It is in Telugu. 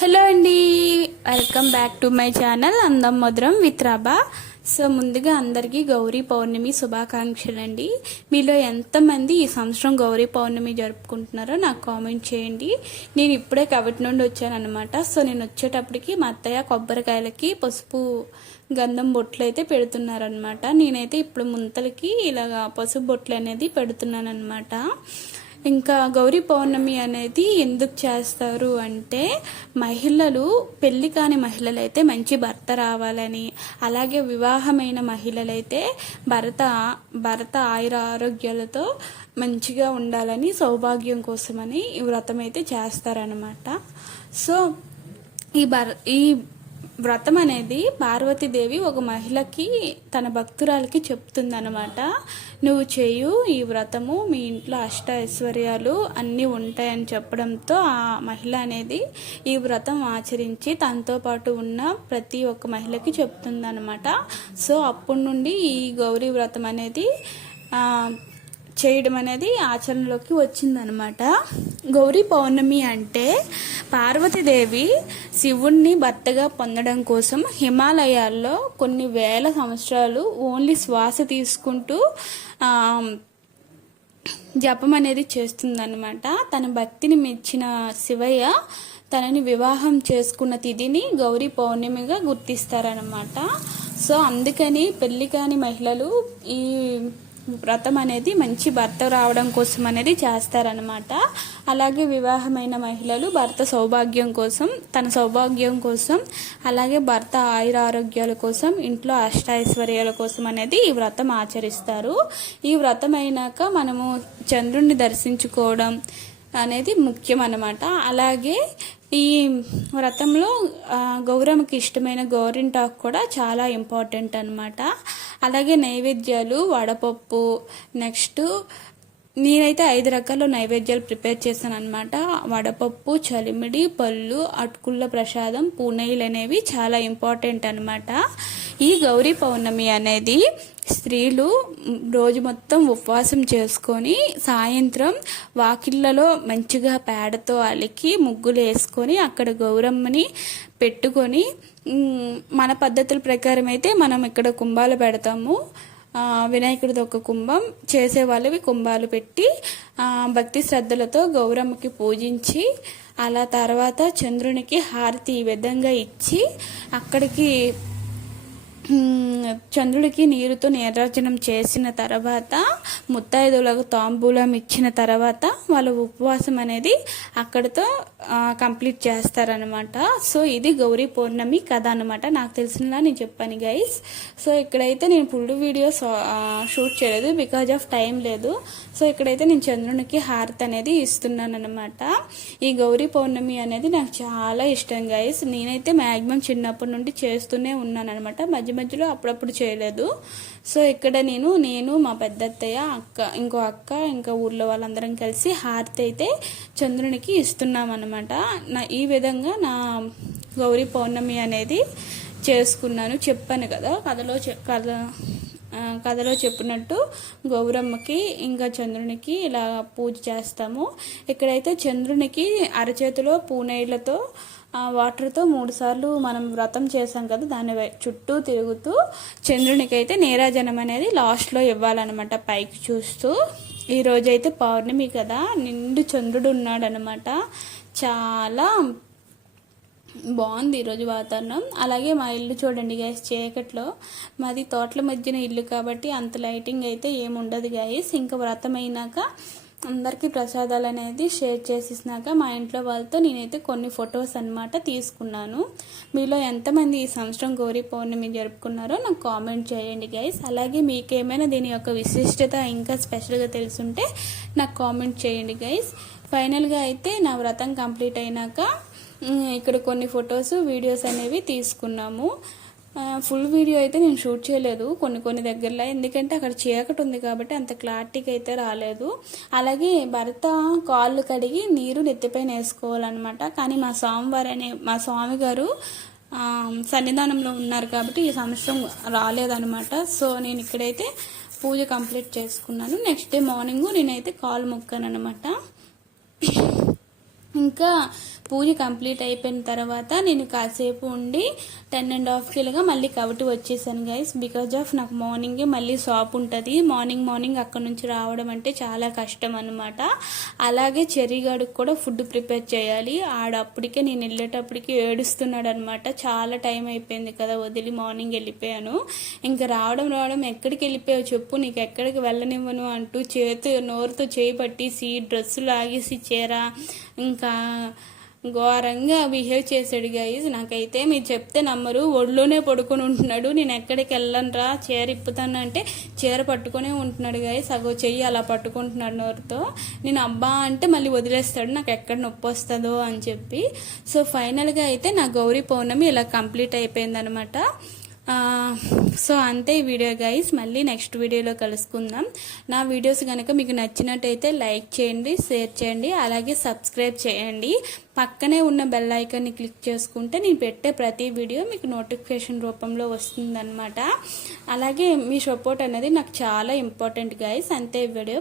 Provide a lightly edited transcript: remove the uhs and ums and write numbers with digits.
హలో అండి, welcome back to my channel అందం మధురం విత్ రాబా. సో ముందుగా అందరికీ గౌరీ పౌర్ణమి శుభాకాంక్షలు అండి. మీలో ఎంతమంది ఈ సంవత్సరం గౌరీ పౌర్ణమి జరుపుకుంటున్నారో నాకు కామెంట్ చేయండి. నేను ఇప్పుడే కవిటి నుండి వచ్చాను అనమాట. సో నేను వచ్చేటప్పటికి మా అత్తయ్య కొబ్బరికాయలకి పసుపు గంధం బొట్లు అయితే పెడుతున్నారనమాట. నేనైతే ఇప్పుడు ముంతలకి ఇలాగా పసుపు బొట్లు అనేది పెడుతున్నాను అనమాట. ఇంకా గౌరీ పౌర్ణమి అనేది ఎందుకు చేస్తారు అంటే, మహిళలు పెళ్లి కాని మహిళలైతే మంచి భర్త రావాలని, అలాగే వివాహమైన మహిళలైతే భర్త ఆయుర ఆరోగ్యాలతో మంచిగా ఉండాలని, సౌభాగ్యం కోసమని ఈ వ్రతం అయితే చేస్తారనమాట. సో ఈ వ్రతం అనేది పార్వతీదేవి ఒక మహిళకి తన భక్తురాలకి చెప్తుందనమాట. నువ్వు చేయు ఈ వ్రతము, మీ ఇంట్లో అష్ట ఐశ్వర్యాలు అన్నీ ఉంటాయని చెప్పడంతో ఆ మహిళ అనేది ఈ వ్రతం ఆచరించి తనతో పాటు ఉన్న ప్రతి ఒక్క మహిళకి చెప్తుందనమాట. సో అప్పటి నుండి ఈ గౌరీ వ్రతం అనేది చేయడం అనేది ఆచరణలోకి వచ్చిందనమాట. గౌరీ పౌర్ణమి అంటే పార్వతీదేవి శివుణ్ణి భర్తగా పొందడం కోసం హిమాలయాల్లో కొన్ని వేల సంవత్సరాలు ఓన్లీ శ్వాస తీసుకుంటూ జపం అనేది చేస్తుందన్నమాట. తన భక్తిని మెచ్చిన శివయ్య తనని వివాహం చేసుకున్న తిథిని గౌరీ పౌర్ణమిగా గుర్తిస్తారనమాట. సో అందుకని పెళ్లి కాని మహిళలు ఈ వ్రతం అనేది మంచి భర్త రావడం కోసం అనేది చేస్తారనమాట. అలాగే వివాహమైన మహిళలు భర్త సౌభాగ్యం కోసం, తన సౌభాగ్యం కోసం, అలాగే భర్త ఆయుర ఆరోగ్యాల కోసం, ఇంట్లో అష్టైశ్వర్యాల కోసం అనేది ఈ వ్రతం ఆచరిస్తారు. ఈ వ్రతం అయినాక మనము చంద్రుణ్ణి దర్శించుకోవడం అనేది ముఖ్యం అన్నమాట. అలాగే ఈ వ్రతంలో గౌరమ్మకి ఇష్టమైన గోరింటాకు కూడా చాలా ఇంపార్టెంట్ అనమాట. అలాగే నైవేద్యాలు వడపప్పు, నెక్స్ట్ నేనైతే 5 రకాల నైవేద్యాలు ప్రిపేర్ చేశాను అనమాట. వడపప్పు, చలిమిడి, పళ్ళు, అటుకుల ప్రసాదం, పూనైలు అనేవి చాలా ఇంపార్టెంట్ అనమాట. ఈ గౌరీ పౌర్ణమి అనేది స్త్రీలు రోజు మొత్తం ఉపవాసం చేసుకొని సాయంత్రం వాకిళ్ళలో మంచిగా పేడతో అలికి ముగ్గులు వేసుకొని అక్కడ గౌరమ్మని పెట్టుకొని, మన పద్ధతుల ప్రకారం అయితే మనం ఇక్కడ కుంభాలు పెడతాము. వినాయకుడిది ఒక కుంభం, చేసే వాళ్ళవి కుంభాలు పెట్టి భక్తి శ్రద్ధలతో గౌరమ్మకి పూజించి, అలా తర్వాత చంద్రునికి హారతి ఈ విధంగా ఇచ్చి అక్కడికి చంద్రుడికి నీరుతో నీరాజనం చేసిన తర్వాత ముత్తైదులకు తాంబూలం ఇచ్చిన తర్వాత వాళ్ళ ఉపవాసం అనేది అక్కడితో కంప్లీట్ చేస్తారనమాట. సో ఇది గౌరీ పౌర్ణమి కథ అనమాట. నాకు తెలిసినలా నేను చెప్పాను గైస్. సో ఇక్కడైతే నేను ఫుల్ వీడియో షూట్ చేయలేదు, బికాజ్ ఆఫ్ టైం లేదు. సో ఇక్కడైతే నేను చంద్రునికి హారతి అనేది ఇస్తున్నాను అనమాట. ఈ గౌరీ పౌర్ణమి అనేది నాకు చాలా ఇష్టం గైస్. నేనైతే మ్యాక్సిమం చిన్నప్పటి నుండి చేస్తూనే ఉన్నాను అనమాట. మధ్యలో అప్పుడప్పుడు చేయలేదు. సో ఇక్కడ నేను మా పెద్దత్తయ్య, ఇంకో అక్క, ఇంకా ఊర్లో వాళ్ళందరం కలిసి హారతి అయితే చంద్రునికి ఇస్తున్నాం అనమాట. ఈ విధంగా నా గౌరీ పౌర్ణమి అనేది చేసుకున్నాను. చెప్పాను కదా కథలో చెప్పినట్టు గౌరమ్మకి ఇంకా చంద్రునికి ఇలా పూజ చేస్తాము. ఇక్కడైతే చంద్రునికి అరచేతిలో పూనైళ్లతో వాటర్తో 3 సార్లు మనం వ్రతం చేసాం కదా, దాని చుట్టూ తిరుగుతూ చంద్రునికి అయితే నీరాజనం అనేది లాస్ట్లో ఇవ్వాలన్నమాట, పైకి చూస్తూ. ఈరోజైతే పౌర్ణమి కదా, నిండు చంద్రుడు ఉన్నాడనమాట. చాలా బాగుంది ఈరోజు వాతావరణం. అలాగే మా ఇల్లు చూడండి గైస్, చీకట్లో. మాది తోటల మధ్యన ఇల్లు కాబట్టి అంత లైటింగ్ అయితే ఏముండదు గైస్. ఇంకా వ్రతం అయినాక అందరికీ ప్రసాదాలు అనేది షేర్ చేసేసినాక మా ఇంట్లో వాళ్ళతో నేనైతే కొన్ని ఫొటోస్ అనమాట తీసుకున్నాను. మీలో ఎంతమంది ఈ సంవత్సరం గౌరీ పౌర్ణమి జరుపుకున్నారో నాకు కామెంట్ చేయండి గైస్. అలాగే మీకేమైనా దీని యొక్క విశిష్టత ఇంకా స్పెషల్గా తెలుసుంటే నాకు కామెంట్ చేయండి గైస్. ఫైనల్గా అయితే నా వ్రతం కంప్లీట్ అయినాక ఇక్కడ కొన్ని ఫొటోస్, వీడియోస్ అనేవి తీసుకున్నాము. ఫుల్ వీడియో అయితే నేను షూట్ చేయలేదు కొన్ని దగ్గరలో, ఎందుకంటే అక్కడ చీకటి ఉంది కాబట్టి అంత క్లారిటీగా అయితే రాలేదు. అలాగే భర్త కాళ్ళు కడిగి నీరు నెత్తిపైన వేసుకోవాలన్నమాట. కానీ మా స్వామి గారు సన్నిధానంలో ఉన్నారు కాబట్టి ఈ సంవత్సరం రాలేదన్నమాట. సో నేను ఇక్కడైతే పూజ కంప్లీట్ చేసుకున్నాను. నెక్స్ట్ డే మార్నింగ్ నేనైతే కాలు మొక్కాను అనమాట. ఇంకా పూజ కంప్లీట్ అయిపోయిన తర్వాత నేను కాసేపు ఉండి 10:30కి మళ్ళీ కవిటి వచ్చేసాను గైస్. బికాజ్ ఆఫ్ నాకు మార్నింగే మళ్ళీ షాప్ ఉంటుంది. మార్నింగ్ అక్కడ నుంచి రావడం అంటే చాలా కష్టం అనమాట. అలాగే చెర్రీగాడికి కూడా ఫుడ్ ప్రిపేర్ చేయాలి. అప్పటికే నేను వెళ్ళేటప్పటికి ఏడుస్తున్నాడు అనమాట. చాలా టైం అయిపోయింది కదా వదిలి మార్నింగ్ వెళ్ళిపోయాను. ఇంకా రావడం ఎక్కడికి వెళ్ళిపోయావు చెప్పు, నీకు ఎక్కడికి వెళ్ళనివ్వను అంటూ నోరుతో చేయి పట్టేసి డ్రెస్సులు లాగేసి చీర ఇంకా ఘోరంగా బిహేవ్ చేశాడు గైజ్. నాకైతే మీరు చెప్తే నమ్మరు, ఒళ్ళోనే పడుకొని ఉంటున్నాడు. నేను ఎక్కడికి వెళ్ళనురా చీర ఇప్పుతాను అంటే చీర పట్టుకునే ఉంటున్నాడు గైజ్. సగో చెయ్యి అలా పట్టుకుంటున్నాడు నోరుతో. నేను అబ్బా అంటే మళ్ళీ వదిలేస్తాడు, నాకు ఎక్కడ నొప్పి వస్తుందో అని చెప్పి. సో ఫైనల్గా అయితే నా గౌరీ పౌర్ణమి ఇలా కంప్లీట్ అయిపోయిందనమాట. సో అంతే ఈ వీడియో గైస్. మళ్ళీ నెక్స్ట్ వీడియోలో కలుసుకుందాం. నా వీడియోస్ కనుక మీకు నచ్చినట్టయితే లైక్ చేయండి, షేర్ చేయండి, అలాగే సబ్స్క్రైబ్ చేయండి. పక్కనే ఉన్న బెల్ ఐకాన్ని క్లిక్ చేసుకుంటే నేను పెట్టే ప్రతి వీడియో మీకు నోటిఫికేషన్ రూపంలో వస్తుందన్నమాట. అలాగే మీ సపోర్ట్ అనేది నాకు చాలా ఇంపార్టెంట్ గైస్. అంతే ఈ వీడియో.